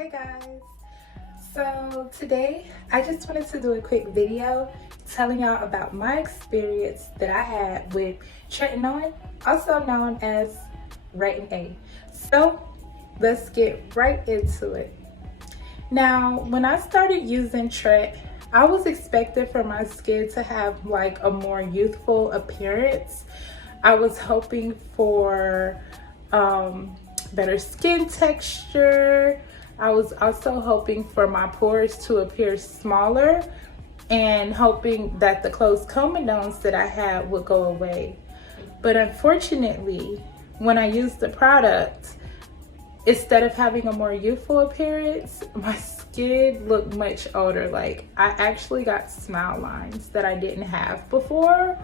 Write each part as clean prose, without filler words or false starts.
Hey guys, so today I just wanted to do a quick video telling y'all about my experience that I had with Tretinoin, also known as RetinA. So let's get right into it. Now, when I started using Tret, I was expecting for my skin to have like a more youthful appearance. I was hoping for better skin texture. I was also hoping for my pores to appear smaller and hoping that the closed comedones that I had would go away. But unfortunately, when I used the product, instead of having a more youthful appearance, my skin looked much older. Like, I actually got smile lines that I didn't have before.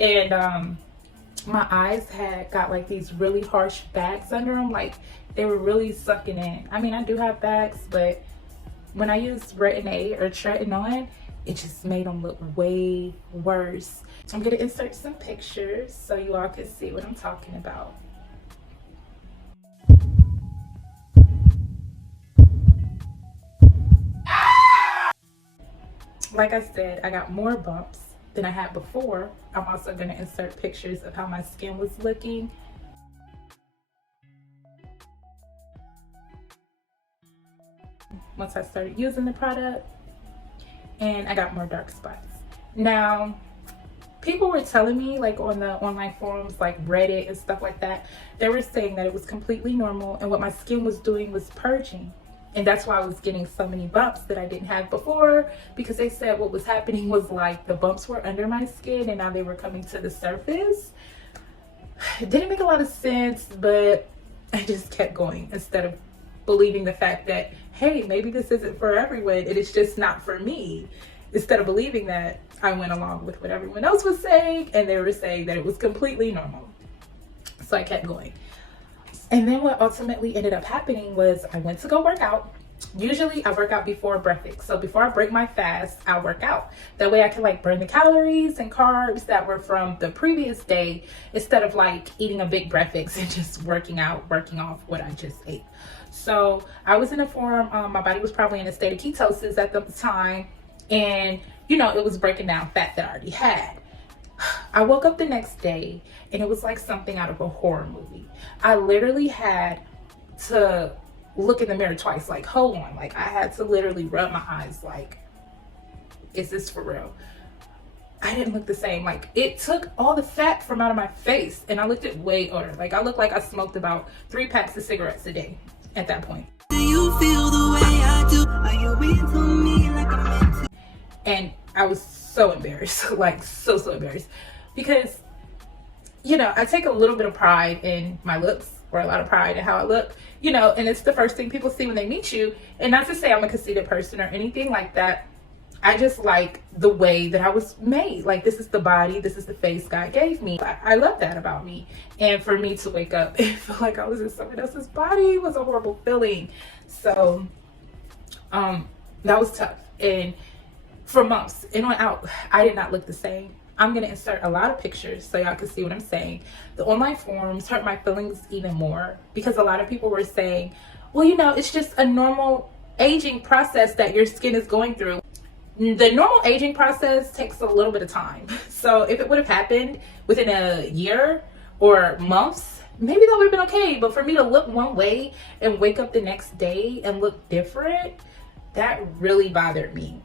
And my eyes had got like these really harsh bags under them, like they were really sucking in. I mean, I do have bags, but when I used RetinA or Tretinoin, it just made them look way worse. I'm gonna insert some pictures so you all can see what I'm talking about. Like I said, I got more bumps than I had before. I'm also going to insert pictures of how my skin was looking. Once I started using the product, and I got more dark spots. Now, people were telling me, like on the online forums like Reddit and stuff like that, they were saying that it was completely normal and what my skin was doing was purging. And that's why I was getting so many bumps that I didn't have before, because they said what was happening was like the bumps were under my skin and now they were coming to the surface. It didn't make a lot of sense, but I just kept going instead of believing the fact that, hey, maybe this isn't for everyone and it's just not for me. Instead of believing that, I went along with what everyone else was saying, and they were saying that it was completely normal. So I kept going. And then what ultimately ended up happening was I went to go work out. Usually I work out before breakfast. So before I break my fast, I work out. That way I can like burn the calories and carbs that were from the previous day, instead of like eating a big breakfast and just working out, working off what I just ate. So I was in a form, my body was probably in a state of ketosis at the time. And you know, it was breaking down fat that I already had. I woke up the next day and it was like something out of a horror movie. I literally had to look in the mirror twice, like, hold on. Like, I had to literally rub my eyes like, is this for real? I didn't look the same. Like, it took all the fat from out of my face and I looked at way older. Like, I looked like I smoked about 3 packs of cigarettes a day at that point. Do you feel the way I do? Are you into me like I'm into? And I was so embarrassed, like so embarrassed, because, you know, I take a little bit of pride in my looks, or a lot of pride in how I look, you know, and it's the first thing people see when they meet you. And not to say I'm a conceited person or anything like that. I just like the way that I was made. Like, this is the body, this is the face God gave me. I love that about me. And for me to wake up and feel like I was in someone else's body was a horrible feeling. So that was tough. And for months, in and out, I did not look the same. I'm gonna insert a lot of pictures so y'all can see what I'm saying. The online forums hurt my feelings even more, because a lot of people were saying, well, you know, it's just a normal aging process that your skin is going through. The normal aging process takes a little bit of time. So if it would have happened within a year or months, maybe that would have been okay. But for me to look one way and wake up the next day and look different, that really bothered me.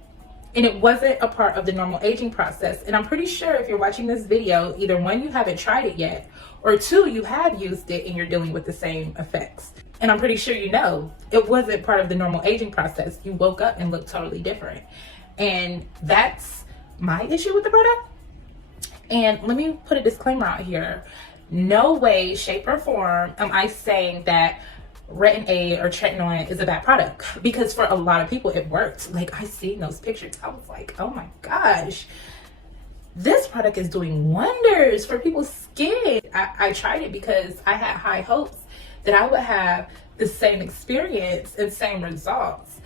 And it wasn't a part of the normal aging process. And I'm pretty sure if you're watching this video, either 1, you haven't tried it yet, or 2, you have used it and you're dealing with the same effects. And I'm pretty sure you know it wasn't part of the normal aging process. You woke up and looked totally different. And that's my issue with the product. And let me put a disclaimer out here. No way, shape, or form am I saying that RetinA or Tretinoin is a bad product, because for a lot of people it worked. Like, I seen those pictures, I was like, oh my gosh, this product is doing wonders for people's skin. I tried it because I had high hopes that I would have the same experience and same results,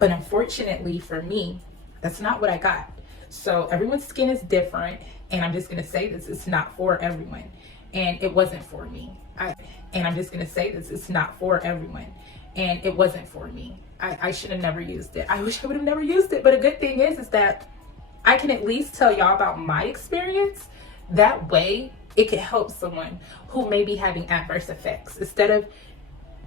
but unfortunately for me, that's not what I got. So everyone's skin is different, And I'm just going to say this, it's not for everyone. And it wasn't for me. And I'm just going to say this, it's not for everyone. And it wasn't for me. I should have never used it. I wish I would have never used it. But a good thing is that I can at least tell y'all about my experience. That way it could help someone who may be having adverse effects. Instead of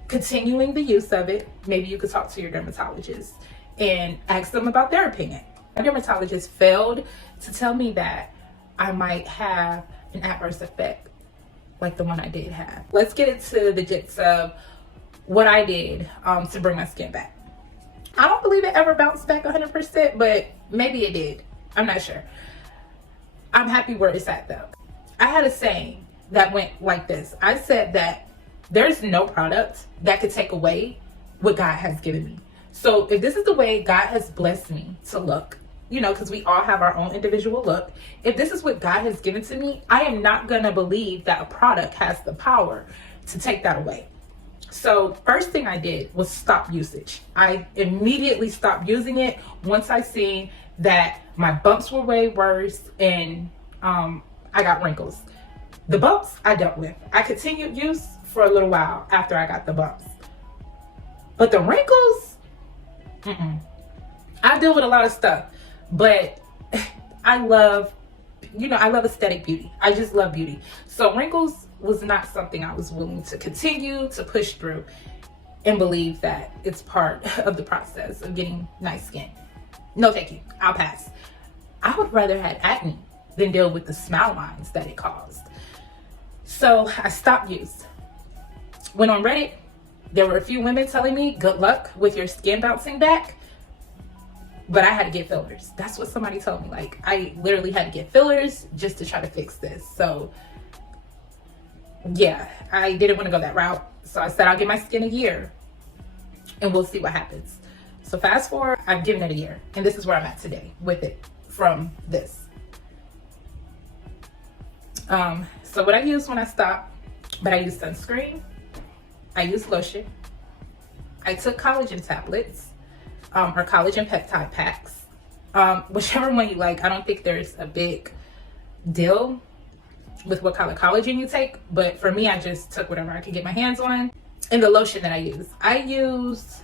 continuing the use of it, maybe you could talk to your dermatologist and ask them about their opinion. My dermatologist failed to tell me that I might have an adverse effect like the one I did have. Let's get into the gist of what I did to bring my skin back. I don't believe it ever bounced back 100%, but maybe it did. I'm not sure. I'm happy where it's at though. I had a saying that went like this. I said that there's no product that could take away what God has given me. So if this is the way God has blessed me to look, you know, because we all have our own individual look. If this is what God has given to me, I am not going to believe that a product has the power to take that away. So first thing I did was stop usage. I immediately stopped using it once I seen that my bumps were way worse and I got wrinkles. The bumps I dealt with. I continued use for a little while after I got the bumps. But the wrinkles, I deal with a lot of stuff, but I love aesthetic beauty. I just love beauty. So wrinkles was not something I was willing to continue to push through and believe that it's part of the process of getting nice skin. No, thank you. I'll pass. I would rather have acne than deal with the smile lines that it caused. So I stopped use. Went on Reddit. There were a few women telling me, good luck with your skin bouncing back. But I had to get fillers. That's what somebody told me. Like, I literally had to get fillers just to try to fix this. So yeah, I didn't want to go that route. So I said, I'll give my skin a year and we'll see what happens. So fast forward, I've given it a year. And this is where I'm at today with it from this. So what I used when I stopped, but I used sunscreen. I used lotion. I took collagen tablets. Or collagen peptide packs, whichever one you like. I don't think there's a big deal with what kind of collagen you take, but for me, I just took whatever I could get my hands on. And the lotion that I used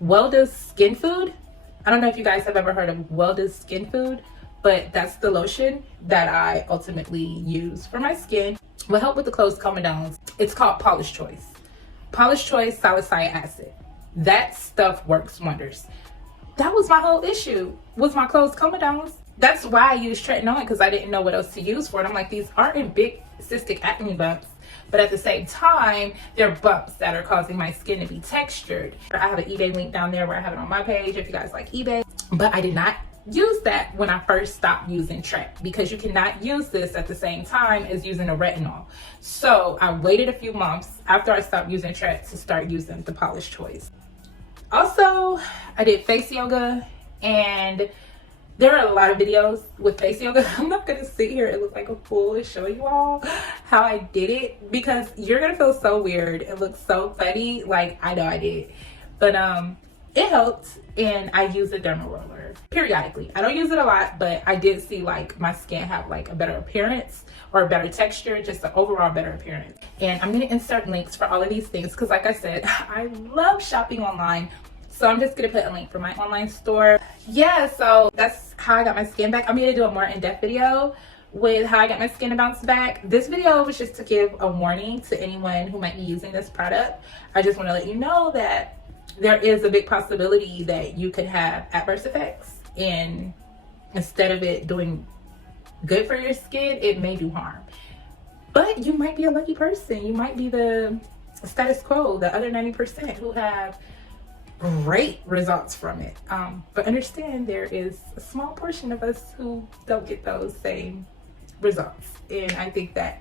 Welda's Skin Food. I don't know if you guys have ever heard of Welda's Skin Food, but that's the lotion that I ultimately use for my skin. Will help with the closed comedones. It's called Paula's Choice. Paula's Choice salicylic acid. That stuff works wonders. That was my whole issue, was my closed comedones. That's why I used Tretinoin, because I didn't know what else to use for it. I'm like, these aren't big cystic acne bumps, but at the same time, they're bumps that are causing my skin to be textured. I have an eBay link down there where I have it on my page if you guys like eBay. But I did not use that when I first stopped using Tret, because you cannot use this at the same time as using a retinol. So I waited a few months after I stopped using Tret to start using the Paula's Choice. Also, I did face yoga, and there are a lot of videos with face yoga. I'm not gonna sit here and look like a fool and show you all how I did it, because you're gonna feel so weird. It looks so funny. Like, I know I did, but it helped. And I use a derma roller periodically. I don't use it a lot, but I did see like my skin have like a better appearance or a better texture, just an overall better appearance. And I'm gonna insert links for all of these things, because like I said, I love shopping online. So I'm just gonna put a link for my online store. Yeah, so that's how I got my skin back. I'm gonna do a more in-depth video with how I got my skin to bounce back. This video was just to give a warning to anyone who might be using this product. I just want to let you know that there is a big possibility that you could have adverse effects, and instead of it doing good for your skin, it may do harm. But you might be a lucky person. You might be the status quo, the other 90% who have great results from it. But understand there is a small portion of us who don't get those same results. And I think that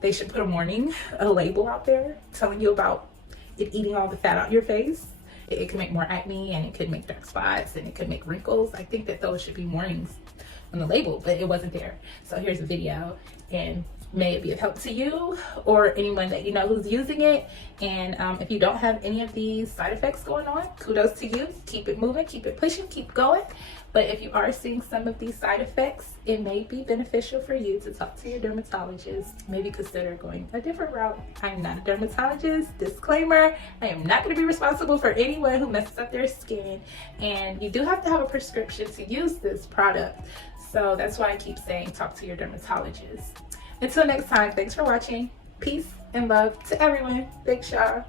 they should put a warning, a label out there telling you about it eating all the fat out your face. It could make more acne, and it could make dark spots, and it could make wrinkles. I think that those should be warnings on the label, but it wasn't there. So here's a video, and may it be of help to you or anyone that you know who's using it. And if you don't have any of these side effects going on, kudos to you. Keep it moving, keep it pushing, keep going. But if you are seeing some of these side effects, it may be beneficial for you to talk to your dermatologist. Maybe consider going a different route. I'm not a dermatologist. Disclaimer, I am not going to be responsible for anyone who messes up their skin. And you do have to have a prescription to use this product. So that's why I keep saying talk to your dermatologist. Until next time, thanks for watching. Peace and love to everyone. Thanks, y'all.